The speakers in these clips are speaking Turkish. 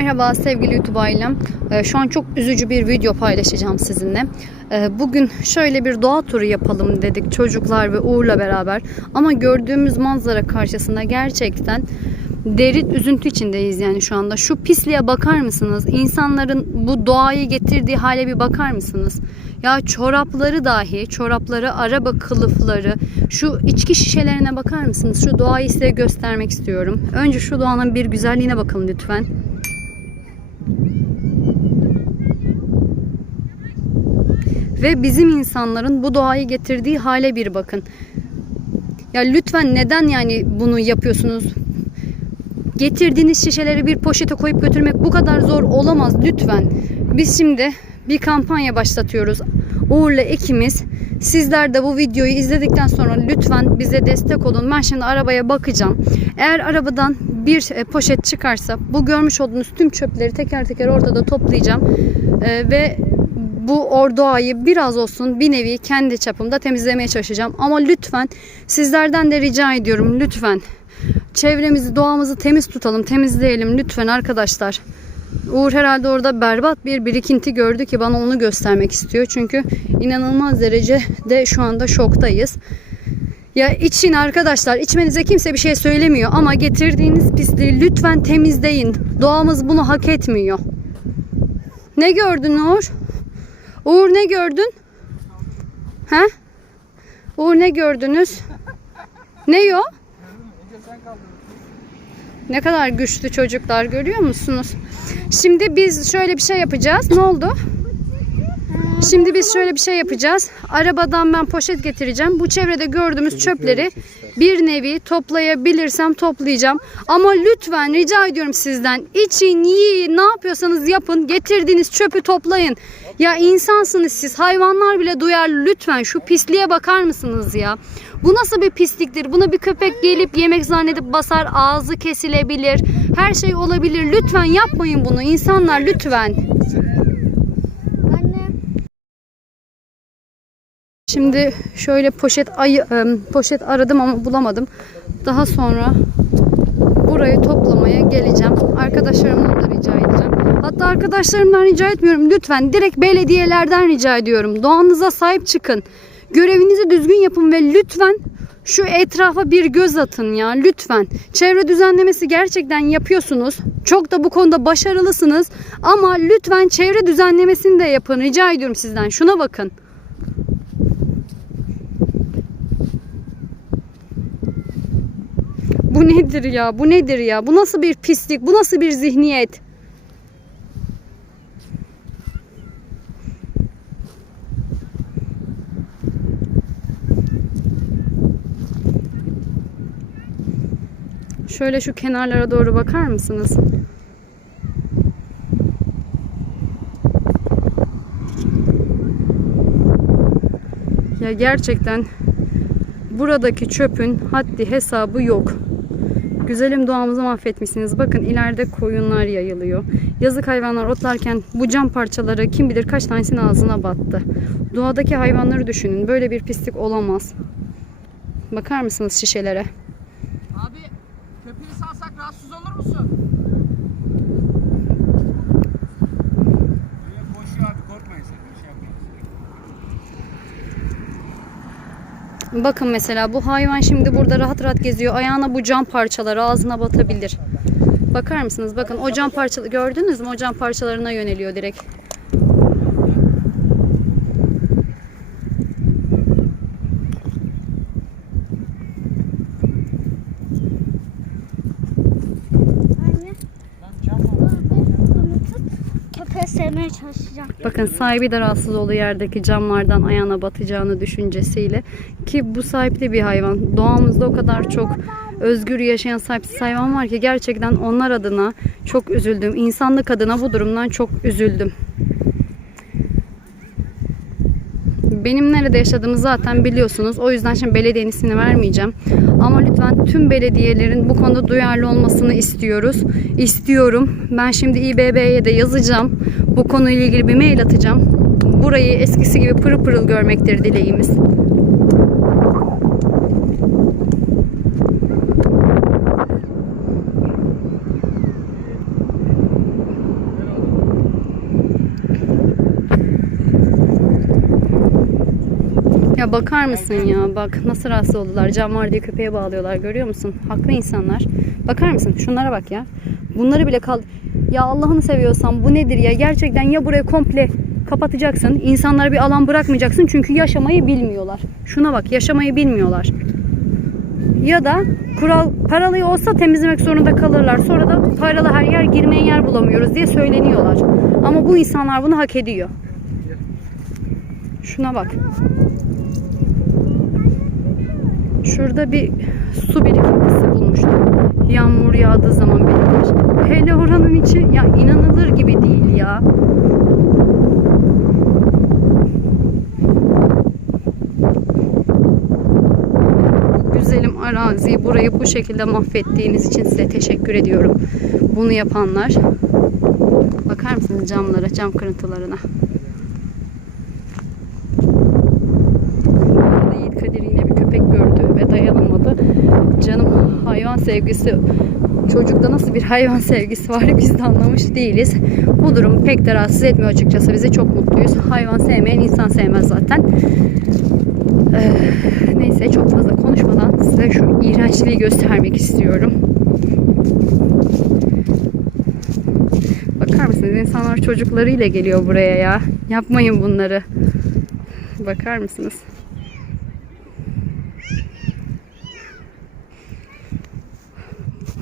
Merhaba sevgili YouTube ailem. Ee, Şu an çok üzücü bir video paylaşacağım sizinle. Ee, Bugün şöyle bir doğa turu yapalım dedik çocuklar ve Uğur'la beraber. Ama gördüğümüz manzara karşısında gerçekten derin üzüntü içindeyiz yani şu anda. Şu pisliğe bakar mısınız? İnsanların bu doğayı getirdiği hale bir bakar mısınız? Ya çorapları dahi, çorapları, araba kılıfları, şu içki şişelerine bakar mısınız? Şu doğayı size göstermek istiyorum. Önce şu doğanın bir güzelliğine bakın lütfen. Ve bizim insanların bu doğayı getirdiği hale bir bakın. Ya lütfen neden yani bunu yapıyorsunuz? Getirdiğiniz şişeleri bir poşete koyup götürmek bu kadar zor olamaz lütfen. Biz şimdi bir kampanya başlatıyoruz. Uğur'la ikimiz. Sizler de bu videoyu izledikten sonra lütfen bize destek olun. Ben şimdi arabaya bakacağım. Eğer arabadan bir e, poşet çıkarsa bu görmüş olduğunuz tüm çöpleri teker teker ortada toplayacağım. E, ve bu or doğayı biraz olsun bir nevi kendi çapımda temizlemeye çalışacağım. Ama lütfen sizlerden de rica ediyorum lütfen. Çevremizi, doğamızı temiz tutalım, temizleyelim lütfen arkadaşlar. Uğur herhalde orada berbat bir birikinti gördü ki bana onu göstermek istiyor. Çünkü inanılmaz derecede şu anda şoktayız. Ya için arkadaşlar içmenize kimse bir şey söylemiyor ama getirdiğiniz pisliği lütfen temizleyin. Doğamız bunu hak etmiyor. Ne gördün Uğur? Uğur ne gördün? He? Uğur ne gördünüz? Ne o? Ne kadar güçlü çocuklar görüyor musunuz? Şimdi biz şöyle bir şey yapacağız. Ne oldu? Şimdi biz şöyle bir şey yapacağız. Arabadan ben poşet getireceğim. Bu çevrede gördüğümüz çöpleri bir nevi toplayabilirsem toplayacağım. Ama lütfen rica ediyorum sizden için, yiyin, ne yapıyorsanız yapın. Getirdiğiniz çöpü toplayın. Ya insansınız siz. Hayvanlar bile duyar. Lütfen şu pisliğe bakar mısınız ya? Bu nasıl bir pisliktir? Buna bir köpek gelip yemek zannedip basar, ağzı kesilebilir. Her şey olabilir. Lütfen yapmayın bunu. İnsanlar lütfen. Şimdi şöyle poşet ayı em, poşet aradım ama bulamadım. Daha sonra burayı toplamaya geleceğim. Arkadaşlarımdan da rica edeceğim. Hatta arkadaşlarımdan rica etmiyorum. Lütfen direkt belediyelerden rica ediyorum. Doğanıza sahip çıkın. Görevinizi düzgün yapın ve lütfen şu etrafa bir göz atın ya lütfen. Çevre düzenlemesi gerçekten yapıyorsunuz. Çok da bu konuda başarılısınız. Ama lütfen çevre düzenlemesini de yapın. Rica ediyorum sizden. Şuna bakın. Bu nedir ya? Bu nedir ya? Bu nasıl bir pislik? Bu nasıl bir zihniyet? Şöyle şu kenarlara doğru bakar mısınız? Ya gerçekten buradaki çöpün haddi hesabı yok. Güzelim doğamızı mahvetmişsiniz. Bakın ileride koyunlar yayılıyor. Yazık hayvanlar otlarken bu cam parçaları kim bilir kaç tanesinin ağzına battı. Doğadaki hayvanları düşünün. Böyle bir pislik olamaz. Bakar mısınız şişelere? Abi köpeği salsak rahatsız olur musun? Böyle koşuyor abi korkmayın sakın şey yapmayın. Bakın mesela bu hayvan şimdi burada rahat rahat geziyor. Ayağına bu cam parçaları ağzına batabilir. Bakar mısınız? Bakın o cam parçalı gördünüz mü? O cam parçalarına yöneliyor direkt. Anne. Lan cam var. Bunu tut. Sevmeye çalışacağım. Bakın sahibi de rahatsız olduğu yerdeki camlardan ayağına batacağını düşüncesiyle. Ki bu sahipli bir hayvan. Doğamızda o kadar çok özgür yaşayan sahipsiz hayvan var ki gerçekten onlar adına çok üzüldüm. İnsanlık adına bu durumdan çok üzüldüm. Benim nerede yaşadığımı zaten biliyorsunuz. O yüzden şimdi belediyenin ismini vermeyeceğim. Ama lütfen tüm belediyelerin bu konuda duyarlı olmasını istiyoruz. İstiyorum. Ben şimdi İBB'ye de yazacağım. Bu konuyla ilgili bir mail atacağım. Burayı eskisi gibi pırıl pırıl görmektir dileğimiz. Ya bakar mısın ya? Bak nasıl rahatsız oldular. Cam var diye köpeğe bağlıyorlar. Görüyor musun? Haklı insanlar. Bakar mısın? Şunlara bak ya. Bunları bile kaldı. Ya Allah'ını seviyorsan bu nedir ya? Gerçekten ya burayı komple kapatacaksın. insanlara bir alan bırakmayacaksın. Çünkü yaşamayı bilmiyorlar. Şuna bak yaşamayı bilmiyorlar. Ya da kural paralı olsa temizlemek zorunda kalırlar. Sonra da paralı her yer girmeyen yer bulamıyoruz diye söyleniyorlar. Ama bu insanlar bunu hak ediyor. Şuna bak. Şurada bir su birikintisi bulmuştum. Yağmur yağdığı zaman birikir. Hele oranın içi ya inanılır gibi değil ya. Güzelim araziyi burayı bu şekilde mahvettiğiniz için size teşekkür ediyorum. Bunu yapanlar. Bakar mısınız camlara, cam kırıntılarına? Burada Yiğit Kadir yine bir köpek gördü ve dayanamadı. Canım hayvan sevgisi çocukta nasıl bir hayvan sevgisi var biz de anlamış değiliz. Bu durum pek de rahatsız etmiyor açıkçası. Bizi çok mutluyuz. Hayvan sevmeyen insan sevmez zaten. Ee, neyse çok fazla konuşmadan size şu iğrençliği göstermek istiyorum. Bakar mısınız? İnsanlar çocuklarıyla geliyor buraya ya. Yapmayın bunları. Bakar mısınız?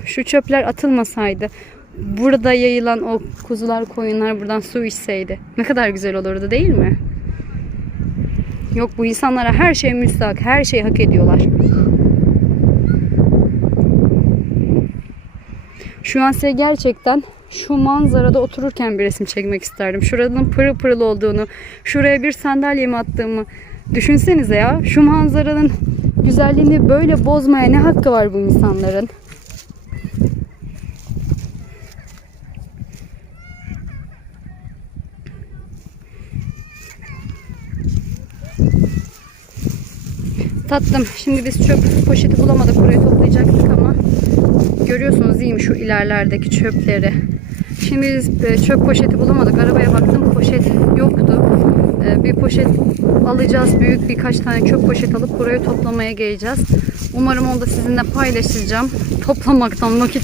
Şu çöpler atılmasaydı, burada yayılan o kuzular, koyunlar buradan su içseydi ne kadar güzel olurdu değil mi? Yok bu insanlara her şey müstahak, her şeyi hak ediyorlar. Şu an size gerçekten şu manzarada otururken bir resim çekmek isterdim. Şuranın pırıl pırıl olduğunu, şuraya bir sandalyemi attığımı düşünsenize ya. Şu manzaranın güzelliğini böyle bozmaya ne hakkı var bu insanların? Tatlım şimdi biz çöp poşeti bulamadık buraya toplayacaktık ama görüyorsunuz değil mi şu ilerlerdeki çöpleri. Şimdi biz e, çöp poşeti bulamadık. Arabaya baktım poşet yoktu. E, Bir poşet alacağız. Büyük birkaç tane çöp poşet alıp buraya toplamaya geleceğiz. Umarım onu da sizinle paylaşacağım. Toplamaktan vakit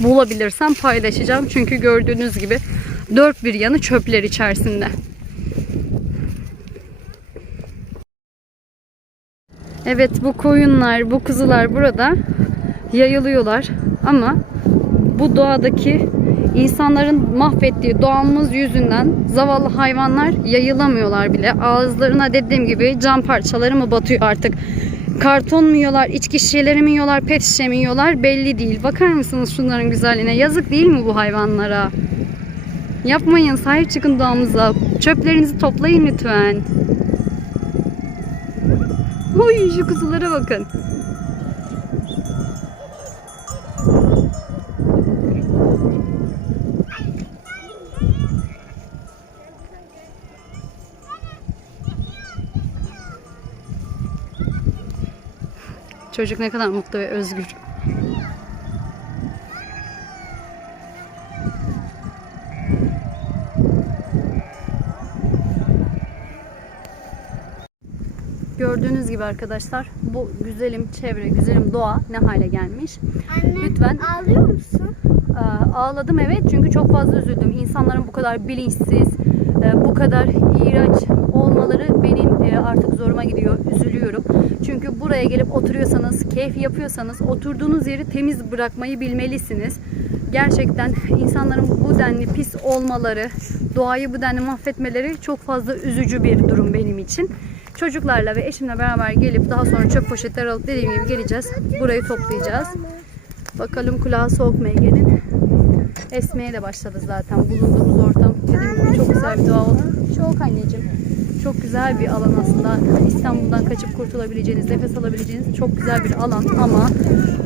bulabilirsem paylaşacağım. Çünkü gördüğünüz gibi dört bir yanı çöpler içerisinde. Evet bu koyunlar, bu kuzular burada yayılıyorlar. Ama bu doğadaki insanların mahvettiği doğamız yüzünden zavallı hayvanlar yayılamıyorlar bile. Ağızlarına dediğim gibi cam parçaları mı batıyor artık? Karton mu yiyorlar, içki şişeleri mi yiyorlar, pet şişe mi yiyorlar belli değil. Bakar mısınız şunların güzelliğine? Yazık değil mi bu hayvanlara? Yapmayın, sahip çıkın doğamıza. Çöplerinizi toplayın lütfen. Oy şu kuzulara bakın. Çocuk ne kadar mutlu ve özgür. Gördüğünüz gibi arkadaşlar bu güzelim çevre, güzelim doğa ne hale gelmiş. Anne Lütfen. ağlıyor musun? Ee, Ağladım evet çünkü çok fazla üzüldüm. İnsanların bu kadar bilinçsiz, e, bu kadar iğrenç olmaları benim e, artık zoruma gidiyor. Üzülüyorum. Çünkü buraya gelip oturuyorsanız, keyif yapıyorsanız oturduğunuz yeri temiz bırakmayı bilmelisiniz. Gerçekten insanların bu denli pis olmaları, doğayı bu denli mahvetmeleri çok fazla üzücü bir durum benim için. Çocuklarla ve eşimle beraber gelip daha sonra çöp poşetleri alıp dediğim gibi geleceğiz. Burayı toplayacağız. Bakalım kulağı soğuk Meyge'nin. Esmeye de başladı zaten. Bulunduğumuz ortam dediğim gibi çok güzel bir doğa oldu. Çok anneciğim. Çok güzel bir alan aslında. İstanbul'dan kaçıp kurtulabileceğiniz, nefes alabileceğiniz çok güzel bir alan ama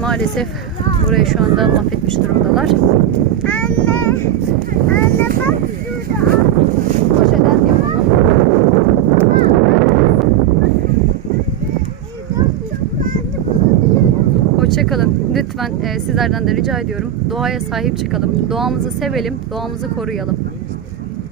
maalesef burayı şu anda mahvetmiş durumdalar. Anne bak şurada. Poşet at yapalım. Hoşçakalın. Lütfen e, sizlerden de rica ediyorum. Doğaya sahip çıkalım. Doğamızı sevelim, doğamızı koruyalım.